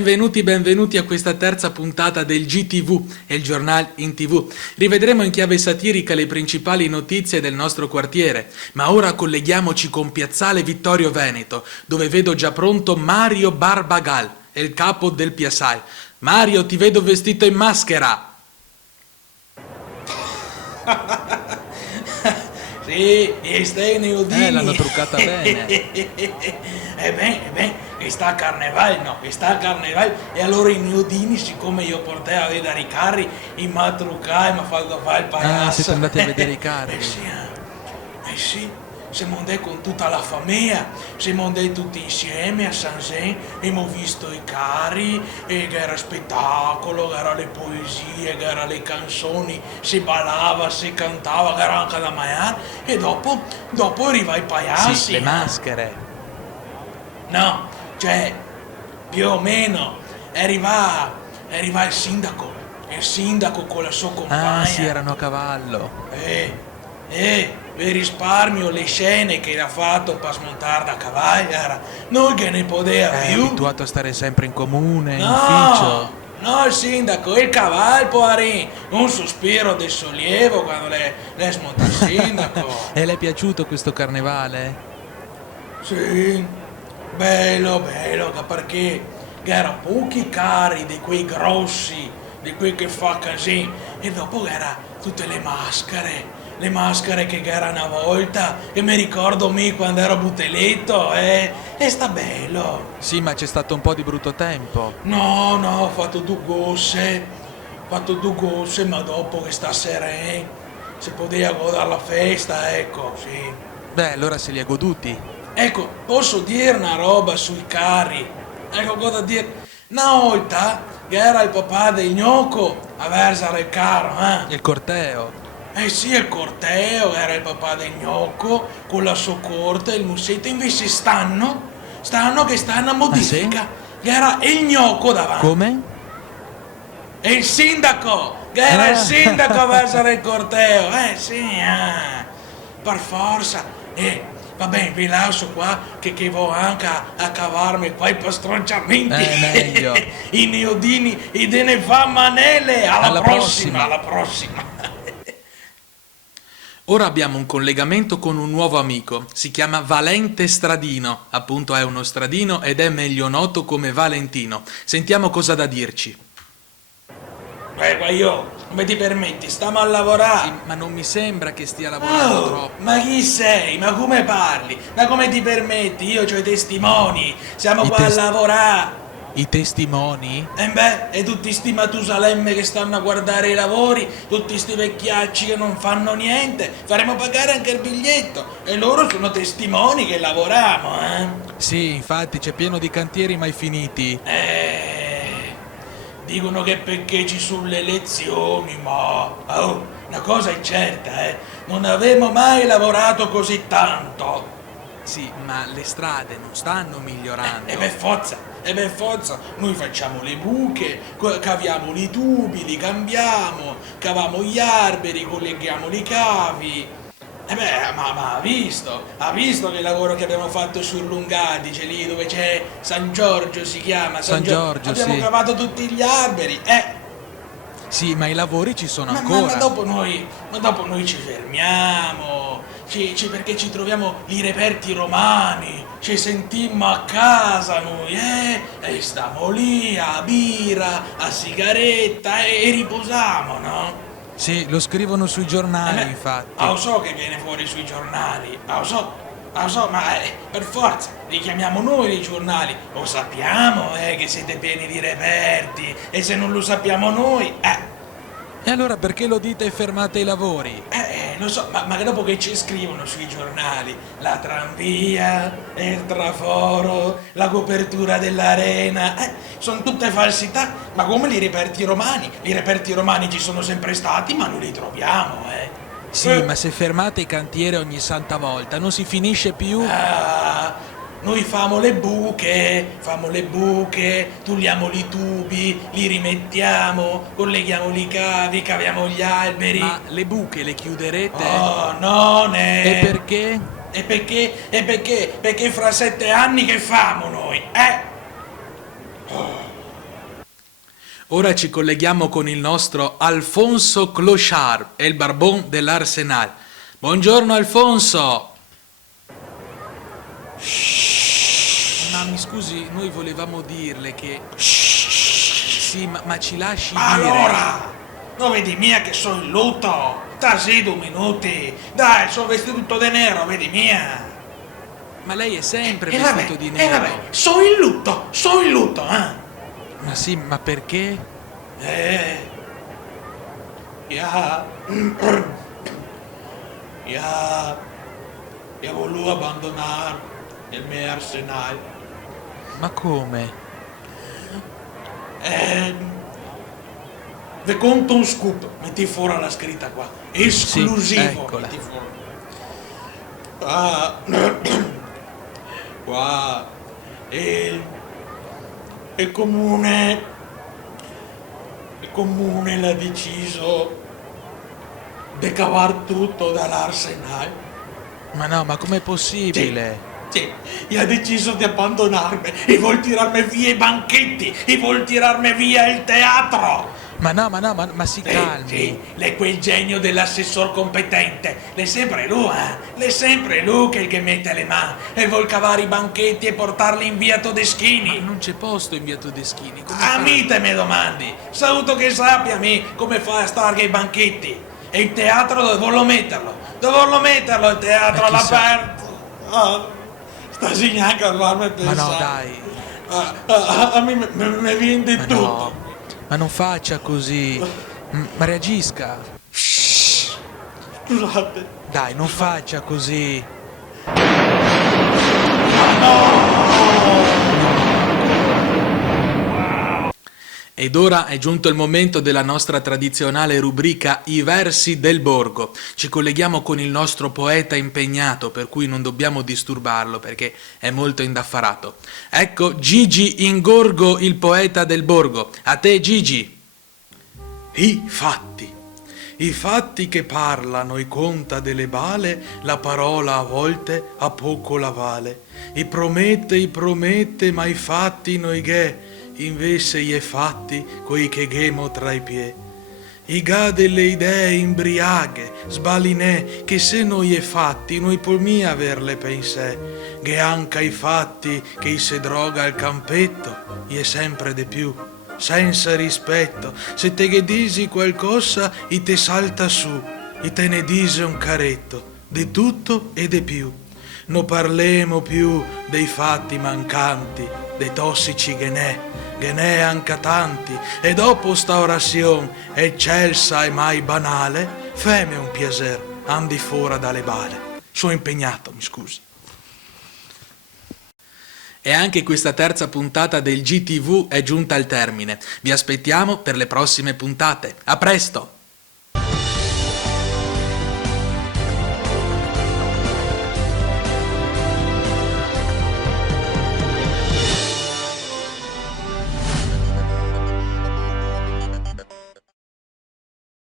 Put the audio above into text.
Benvenuti a questa terza puntata del GTV, il giornale in TV. Rivedremo in chiave satirica le principali notizie del nostro quartiere, ma ora colleghiamoci con Piazzale Vittorio Veneto, dove vedo già pronto Mario Barbagal, il capo del Piazzale. Mario, ti vedo vestito in maschera! Sì, e stai Neodini. L'hanno truccata bene. Sta a Carnevale, no, sta a Carnevale. E allora i Neodini, siccome io portavo a vedere i carri, mi ha truccato e mi ha fatto fare il pagliaccio. Siete andati a vedere i carri. Sì, siamo andati con tutta la famiglia, siamo andati tutti insieme a Saint-Jean e abbiamo visto i carri, e che era spettacolo, che era le poesie, che era le canzoni, si ballava, si cantava, che era anche da mangiare, e dopo arriva i pagliacci. Sì, le maschere. No, cioè, più o meno, arriva il sindaco con la sua compagna. Ah, sì, erano a cavallo. Vi risparmio le scene che ha fatto per smontare da cavallo, noi che ne poteva È più. abituato a stare sempre in comune, in ufficio. No, il sindaco, il cavallo, poverino, un sospiro di sollievo quando le smonta il sindaco. E le è piaciuto questo carnevale? Sì, bello, perché era pochi carri di quei grossi, di quei che fa casino, e dopo era tutte le maschere che era una volta, e mi ricordo me quando ero buteletto, e sta bello. Sì, ma c'è stato un po' di brutto tempo. No, ho fatto due gosse, ma dopo che sta sereno, si poteva godere la festa, ecco, sì. Beh, allora se li ha goduti. Ecco, posso dire una roba sui carri? Ecco cosa dire. Una volta che era il papà del gnocco a versare il carro, Il corteo. Eh sì, il corteo, era il papà del gnocco con la sua corte, il musetto, invece stanno a modifica, che era il gnocco davanti. Come? E il sindaco, che era il sindaco a versare il corteo, per forza. Va bene, vi lascio qua che vo anche a cavarmi qua i pastrocciamenti. Meglio. I neodini, i de ne fa manele. Alla prossima. Ora abbiamo un collegamento con un nuovo amico, si chiama Valente Stradino, appunto è uno stradino ed è meglio noto come Valentino. Sentiamo cosa ha da dirci. Io, come ti permetti, stiamo a lavorare. Sì, ma non mi sembra che stia lavorando troppo. Ma chi sei? Ma come parli? Ma come ti permetti? Io ho i testimoni, siamo qua a lavorare. I testimoni? E tutti sti Matusalemme che stanno a guardare i lavori, tutti sti vecchiacci che non fanno niente, faremo pagare anche il biglietto, e loro sono testimoni che lavoriamo, Sì, infatti c'è pieno di cantieri mai finiti. Dicono che perché ci sono le elezioni, ma una cosa è certa, non avevamo mai lavorato così tanto. Sì, ma le strade non stanno migliorando. E per forza, noi facciamo le buche, caviamo i tubi, li cambiamo, caviamo gli alberi, colleghiamo i cavi. Ma ha visto che lavoro che abbiamo fatto sul Lungadice, lì dove c'è San Giorgio, si chiama San Giorgio, abbiamo sì. cavato tutti gli alberi, Sì, ma i lavori ci sono ancora. Ma dopo noi ci fermiamo, perché ci troviamo i reperti romani, ci sentimmo a casa noi, e stiamo lì a birra, a sigaretta, e riposiamo, no? Sì, lo scrivono sui giornali, infatti. Lo so che viene fuori sui giornali, lo so, ma per forza, li chiamiamo noi i giornali, lo sappiamo, che siete pieni di reperti, e se non lo sappiamo noi, E allora perché lo dite e fermate i lavori? lo so, ma dopo che ci scrivono sui giornali, la tranvia, il traforo, la copertura dell'arena, sono tutte falsità, ma come li reperti romani? I reperti romani ci sono sempre stati, ma non li troviamo, Sì, ma se fermate i cantieri ogni santa volta, non si finisce più? Noi famo le buche, togliamo i tubi, li rimettiamo, colleghiamo i cavi, caviamo gli alberi. Ma le buche le chiuderete? Oh, no, ne. E perché? Perché fra 7 anni che famo noi, Ora ci colleghiamo con il nostro Alfonso Clochard, è il barbon dell'Arsenal. Buongiorno Alfonso! Ma mi scusi, noi volevamo dirle che... Sì, ma ci lasci dire... Allora, non vedi mia che sono in lutto? Sta sì 2 minuti. Dai, sono vestito tutto di nero, vedi mia. Ma lei è sempre E vestito vabbè, di nero. sono in lutto, eh. Ma sì, ma perché? Ja, ja, io volevo abbandonare il mio Arsenal. Ma come? Vi conto un scoop, metti fuori la scritta qua, esclusivo, eccola. metti fuori. Ah, qua, il comune l'ha deciso di cavar tutto dall'Arsenal. Ma no, ma com'è possibile? Sì, e ha deciso di abbandonarmi e vuol tirarmi via i banchetti e vuol tirarmi via il teatro. Ma no, ma si calmi. Sì, lei è quel genio dell'assessor competente. L'è sempre lui, eh? L'è sempre lui che mette le mani e vuol cavare i banchetti e portarli in via Todeschini. Non c'è posto in via Todeschini. Come A fa? me te me domandi. Saluto che sappia me come fa a starghe i banchetti. E il teatro dove voglio metterlo? Dove voglio metterlo il teatro Ma chissà. all'aperto? Ah, sta neanche a farmi Ma pensare. no, dai. A me mi viene di Ma tutto. no. Ma non faccia così. Ma reagisca. Scusate. Dai, non faccia così. Ed ora è giunto il momento della nostra tradizionale rubrica I versi del borgo. Ci colleghiamo con il nostro poeta impegnato, per cui non dobbiamo disturbarlo perché è molto indaffarato. Ecco Gigi Ingorgo, il poeta del borgo. A te Gigi. I fatti che parlano e conta delle bale, la parola a volte a poco la vale. I promette, ma i fatti noi ghè, invece gli fatti coi che ghemo tra i piedi. I ga delle idee imbriaghe, sbalinè, che se noi è fatti, noi polmi averle pensè, che anche i fatti che se droga al campetto, gli è sempre di più, senza rispetto, se te che disi qualcosa, i te salta su, i te ne dise un caretto, di tutto e di più. Non parlemo più dei fatti mancanti, dei tossici che n'è anche tanti, e dopo sta orazione eccelsa e mai banale, femme un piacer, andi fuori dalle bale. Sono impegnato, mi scusi. E anche questa terza puntata del GTV è giunta al termine. Vi aspettiamo per le prossime puntate. A presto!